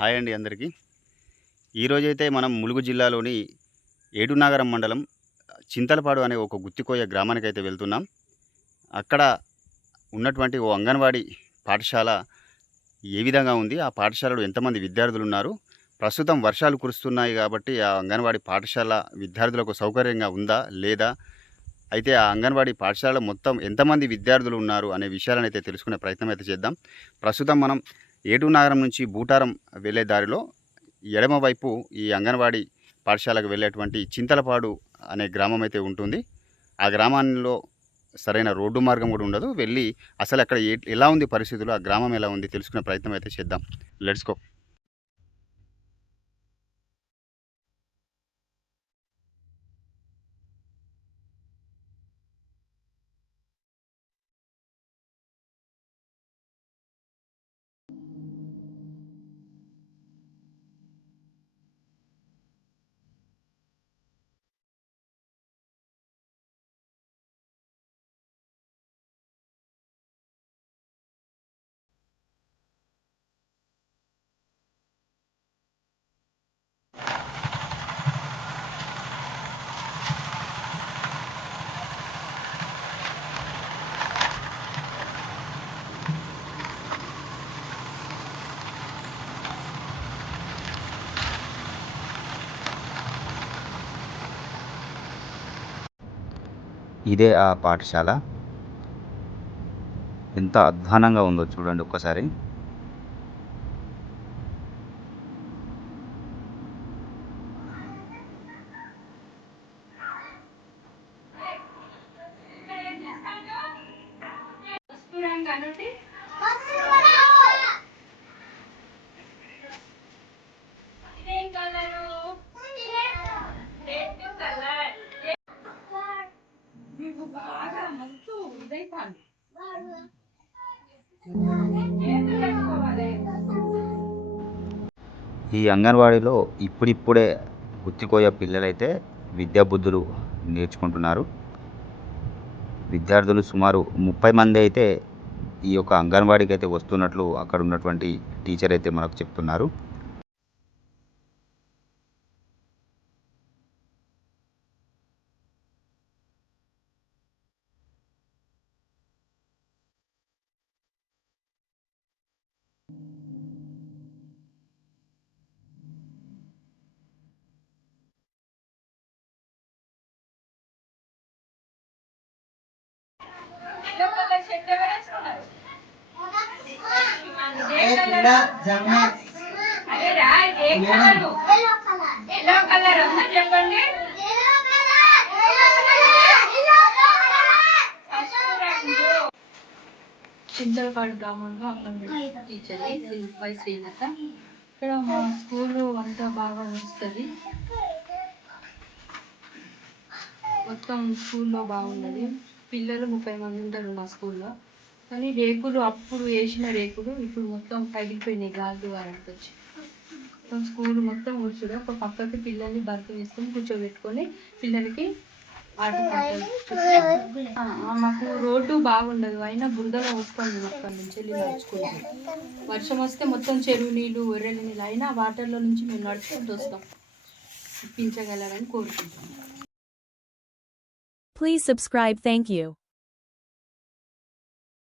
Hi అండి అందరికీ. ఈరోజైతే మనం ములుగు జిల్లాలోని ఏడునాగరం మండలం చింతలపాడు అనే ఒక గుత్తికోయ గ్రామానికైతే వెళ్తున్నాం. అక్కడ ఉన్నటువంటి ఓ అంగన్వాడీ పాఠశాల ఏ విధంగా ఉంది? ఆ పాఠశాలలో ఎంతమంది విద్యార్థులున్నారు? ప్రస్తుతం వర్షాలు కురుస్తున్నాయి కాబట్టి ఆ అంగన్వాడీ పాఠశాల విద్యార్థులకు సౌకర్యంగా ఉందా? లేదా? అయితే ఆ అంగన్వాడీ పాఠశాలలో మొత్తం ఎంతమంది విద్యార్థులు ఉన్నారు? అనే విషయాలనైతే తెలుసుకునే ప్రయత్నం అయితే చేద్దాం. ప్రస్తుతం మనం ఏటూనాగరం నుంచి బూటారం వెళ్ళే దారిలో ఎడమ వైపు ఈ అంగన్వాడీ పాఠశాలకు వెళ్ళేటువంటి చింతలపాడు అనే గ్రామం అయితే ఉంటుంది. ఆ గ్రామంలో సరైన రోడ్డు మార్గం కూడా ఉండదు. వెళ్ళి అసలు అక్కడ ఎలా ఉంది పరిస్థితులు, ఆ గ్రామం ఎలా ఉంది తెలుసుకునే ప్రయత్నం అయితే చేద్దాం. Let's go. ఇదే ఆ పాఠశాల. ఎంత అధ్వానంగా ఉందో చూడండి ఒక్కసారి. ఈ అంగన్వాడీలో ఇప్పుడిప్పుడే గుత్తికోయ పిల్లలైతే విద్యాబుద్ధులు నేర్చుకుంటున్నారు. విద్యార్థులు సుమారు 30 మంది అయితే ఈ యొక్క అంగన్వాడీకి అయితే వస్తున్నట్లు అక్కడ ఉన్నటువంటి టీచర్ అయితే మనకు చెప్తున్నారు. చింతలపాడు గ్రామంలో అంగన్వాడీ టీచర్ వై శ్రీలత. ఇక్కడ మా స్కూలు అంతా బాగా వస్తుంది. మొత్తం స్కూల్లో బాగున్నది. పిల్లలు 30 మంది ఉంటారు మా స్కూల్లో. కానీ రేకులు అప్పుడు వేసిన రేకులు ఇప్పుడు మొత్తం పగిలిపోయినాయి గాలి ద్వారానికి వచ్చి. మొత్తం స్కూల్ మొత్తం కూర్చుని ఒక పక్కకి పిల్లల్ని బర్త్ వేసుకొని కూర్చోబెట్టుకొని పిల్లలకి మాకు రోడ్డు బాగుండదు, అయినా బురదగా వస్తుంది అక్కడి నుంచి వెళ్ళి నడుచుకుంటాం. వర్షం వస్తే మొత్తం చెరువు నీళ్ళు ఒర్రెల నీళ్ళు అయినా వాటర్లో నుంచి మేము నడుచుకుంటూ వస్తాం. ఇప్పించగలరని కోరుకుంటాం. Please subscribe. Thank you.